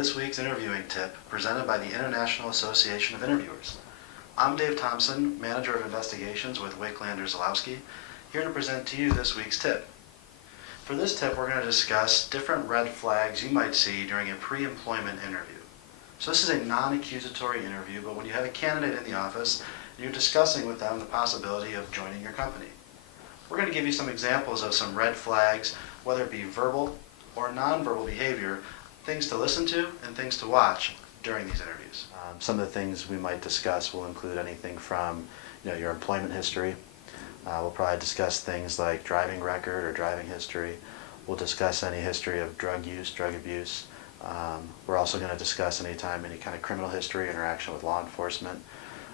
this week's interviewing tip presented by the International Association of Interviewers. I'm Dave Thompson, Manager of Investigations with Wicklander Zalowski, here to present to you this week's tip. For this tip, we're going to discuss different red flags you might see during a pre-employment interview. So this is a non-accusatory interview, but when you have a candidate in the office, you're discussing with them the possibility of joining your company. We're going to give you some examples of some red flags, whether it be verbal or nonverbal behavior, things to listen to and things to watch during these interviews. Some of the things we might discuss will include anything from your employment history. We'll probably discuss things like driving record or driving history. We'll discuss any history of drug use, drug abuse. We're also going to discuss any kind of criminal history, interaction with law enforcement.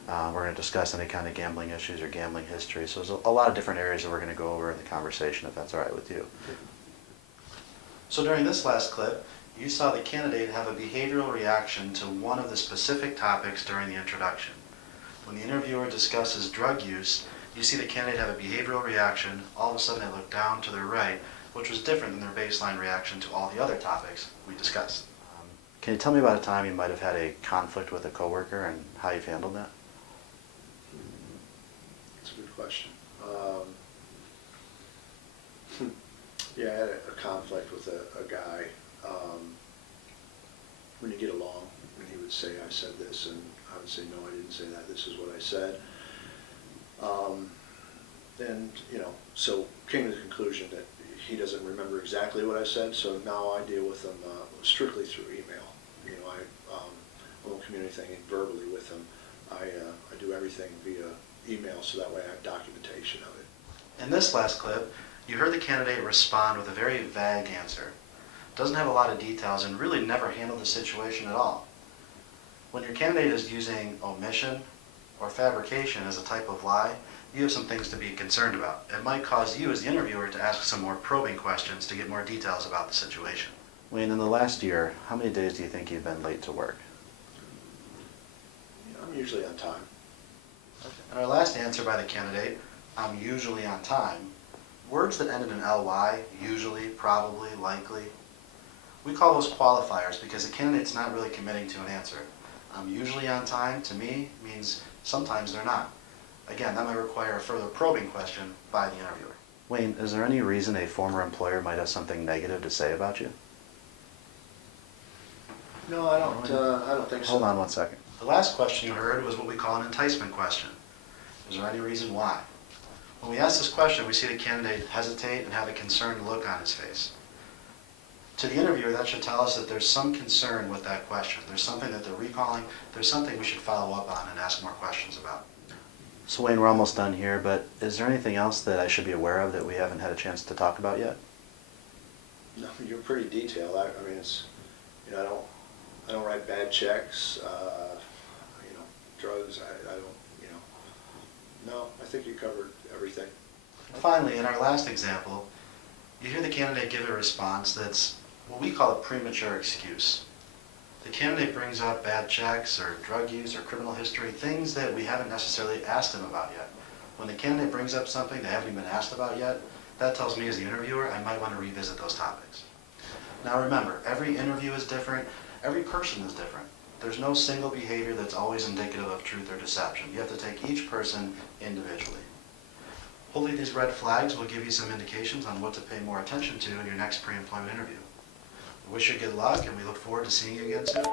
We're going to discuss any kind of gambling issues or gambling history. So there's a lot of different areas that we're going to go over in the conversation, if that's all right with you. So during this last clip, you saw the candidate have a behavioral reaction to one of the specific topics during the introduction. When the interviewer discusses drug use, you see the candidate have a behavioral reaction. All of a sudden they look down to their right, which was different than their baseline reaction to all the other topics we discussed. Can you tell me about a time you might have had a conflict with a coworker and how you've handled that? That's a good question. Yeah, I had a conflict with a guy. When you get along, and he would say, I said this, and I would say, no, I didn't say that, this is what I said. So came to the conclusion that he doesn't remember exactly what I said, so now I deal with him strictly through email. I won't communicate anything verbally with him. I do everything via email, so that way I have documentation of it. In this last clip, you heard the candidate respond with a very vague answer. Doesn't have a lot of details and really never handled the situation at all. When your candidate is using omission or fabrication as a type of lie, you have some things to be concerned about. It might cause you as the interviewer to ask some more probing questions to get more details about the situation. Wayne, in the last year, how many days do you think you've been late to work? I'm usually on time. In our last answer by the candidate, I'm usually on time, words that ended in ly, usually, probably, likely, we call those qualifiers because the candidate's not really committing to an answer. I'm usually on time, to me, means sometimes they're not. Again, that might require a further probing question by the interviewer. Wayne, is there any reason a former employer might have something negative to say about you? No, I don't think so. Hold on one second. The last question you heard was what we call an enticement question. Is there any reason why? When we ask this question, we see the candidate hesitate and have a concerned look on his face. To the interviewer, that should tell us that there's some concern with that question. There's something that they're recalling. There's something we should follow up on and ask more questions about. So Wayne, we're almost done here, but is there anything else that I should be aware of that we haven't had a chance to talk about yet? No, you're pretty detailed. I mean, it's, I don't write bad checks. Drugs. I don't. No, I think you covered everything. Finally, in our last example, you hear the candidate give a response that's what we call a premature excuse. The candidate brings up bad checks or drug use or criminal history, things that we haven't necessarily asked them about yet. When the candidate brings up something they haven't even been asked about yet, that tells me as the interviewer I might want to revisit those topics. Now remember, every interview is different, every person is different. There's no single behavior that's always indicative of truth or deception. You have to take each person individually. Hopefully these red flags will give you some indications on what to pay more attention to in your next pre-employment interview. We wish you good luck and we look forward to seeing you again soon.